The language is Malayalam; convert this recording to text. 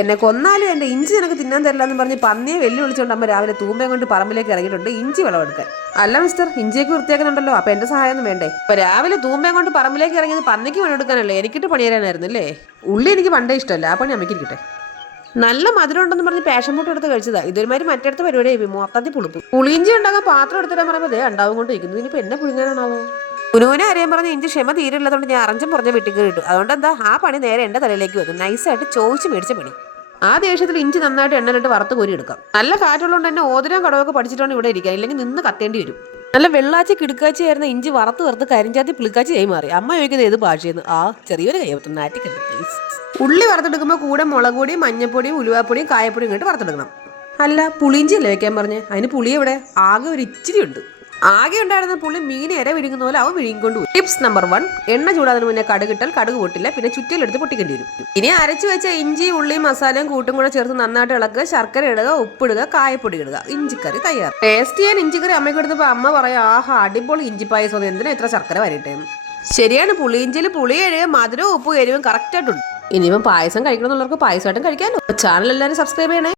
എന്നെ കൊന്നാലും എൻ്റെ ഇഞ്ചി നിനക്ക് തിന്നാൻ തരില്ല എന്ന് പറഞ്ഞ് പന്നിയെ വെല്ലു വിളിച്ചുകൊണ്ട് അമ്മ രാവിലെ തൂമ്പയും കൊണ്ട് പറമ്പിലേക്ക് ഇറങ്ങിയിട്ടുണ്ട് ഇഞ്ചി വിളവെടുക്കാൻ. അല്ല മിസ്റ്റർ, ഇഞ്ചിയൊക്കെ വൃത്തിയാക്കുന്നുണ്ടല്ലോ, അപ്പൊ എന്റെ സഹായമൊന്നും വേണ്ടേ? ഇപ്പൊ രാവിലെ തൂമ്പയും കൊണ്ട് പറമ്പിലേക്ക് ഇറങ്ങിയത് പന്നിക്ക് പണിയെടുക്കാനല്ലേ, എനിക്കിട്ട് പണി തരാനായിരുന്നല്ലേ. ഉള്ളി എനിക്ക് പണ്ടേ ഇഷ്ടമല്ല, ആ പണി അമ്മയ്ക്കിരിക്കട്ടെ. നല്ല മധുരം ഉണ്ടെന്ന് പറഞ്ഞ് പാഷൻ ഫ്രൂട്ട് എടുത്ത് കഴിച്ചതാ. ഇതൊരുമാതിരി മറ്റടുത്ത പരിപാടിയായി, മൊത്തത്തിൽ പുളിപ്പ്. പുളിയിഞ്ചി ഉണ്ടാക്കാൻ പാത്രം എടുത്തിടാൻ പറയുമ്പോൾ ദേ ഉണ്ടാവും കൊണ്ട് ഇരിക്കുന്നു. ഇനിയിപ്പോൾ എന്നെ പുഴുങ്ങാനാണാവോ? കുനുവിനെ അറിയാൻ പറഞ്ഞ് ഇഞ്ചി ക്ഷമ തീരില്ലാത്തതുകൊണ്ട് ഞാൻ അറഞ്ചും പറഞ്ഞ വീട്ടിൽ കിട്ടും. അതുകൊണ്ട് എന്താ ആ പണി നേരെ എൻ്റെ തലയിലേക്ക് വന്നു. നൈസായിട്ട് ചോദിച്ച് മേടിച്ച പണി. ആ ദേഷ്യത്തിൽ ഇഞ്ചി നന്നായിട്ട് എണ്ണലിട്ട് വറുത്ത് കോരി എടുക്കാം. നല്ല കാറ്റുള്ളതുകൊണ്ട് തന്നെ ഓതിരം കടവൊക്കെ പഠിച്ചിട്ടാണ് ഇവിടെ ഇരിക്കുക, ഇല്ലെങ്കിൽ നിന്ന് കത്തേണ്ടി വരും. നല്ല വെള്ളാച്ചി കിടുക്കാച്ചി ആയിരുന്ന ഇഞ്ചി വറുത്ത് കരിഞ്ചാത്തി പുളിക്കാച്ചി ആയി മാറി. അമ്മ ചോദിക്കുന്നത് ഏത് ഭാഷയെന്ന്. ആ ചെറിയൊരു കൈവത്തം നാറ്റിക്കണ്ട പ്ലീസ്. ഉള്ളി വറുത്തെടുക്കുമ്പോൾ കൂടെ മുളക് പൊടിയും മഞ്ഞപ്പൊടിയും ഉലുവാപ്പൊടിയും കായപ്പൊടിയും ഇങ്ങോട്ട് വറുത്തെടുക്കണം. അല്ല, പുളിയിഞ്ചി അല്ലേ വെക്കാൻ പറഞ്ഞ്? അതിന് പുളി എവിടെ? ആകെ ഒരു ഇച്ചിരി ഉണ്ട്. ആകെ ഉണ്ടായിരുന്ന പുള്ളി മീൻ ഇര വിഴുങ്ങുന്ന പോലെ അവൻ വിഴുങ്ങിക്കൊണ്ട് പോയി. ടിപ്സ് നമ്പർ 1: എണ്ണ ചൂടാതിന് മുന്നേ കടുകിട്ടാൽ കടുക് പൊട്ടില്ല, പിന്നെ ചുറ്റിലെടുത്ത് പൊട്ടിക്കേണ്ടി വരും. ഇനി അരച്ചു വെച്ച ഇഞ്ചി ഉള്ളിയും മസാലയും കൂട്ടും കൂടെ ചേർത്ത് നന്നായിട്ട് ഇളക്കുക. ശർക്കര ഇടുക, ഉപ്പിടുക, കായപ്പൊടി ഇടുക. ഇഞ്ചിക്കറി തയ്യാർ. ടേസ്റ്റ് ചെയ്യാൻ ഇഞ്ചിക്കറി അമ്മയ്ക്ക് എടുത്തപ്പോൾ അമ്മ പറയാം, ആഹാ അടിപൊളി ഇഞ്ചി പായസം, എന്തിനാ ഇത്ര ശർക്കര വരട്ടേന്ന്. ശരിയാണ്, പുളിയിഞ്ചിയിൽ പുളി എഴുക മധുരവും ഉപ്പും എരിവും കറക്റ്റായിട്ടുണ്ട്. ഇനിയിപ്പം പായസം കഴിക്കണമെന്നുള്ളവർക്ക് പായസമായിട്ടും കഴിക്കാമല്ലോ. ചാനൽ എല്ലാവരും സബ്സ്ക്രൈബ് ചെയ്യണേ.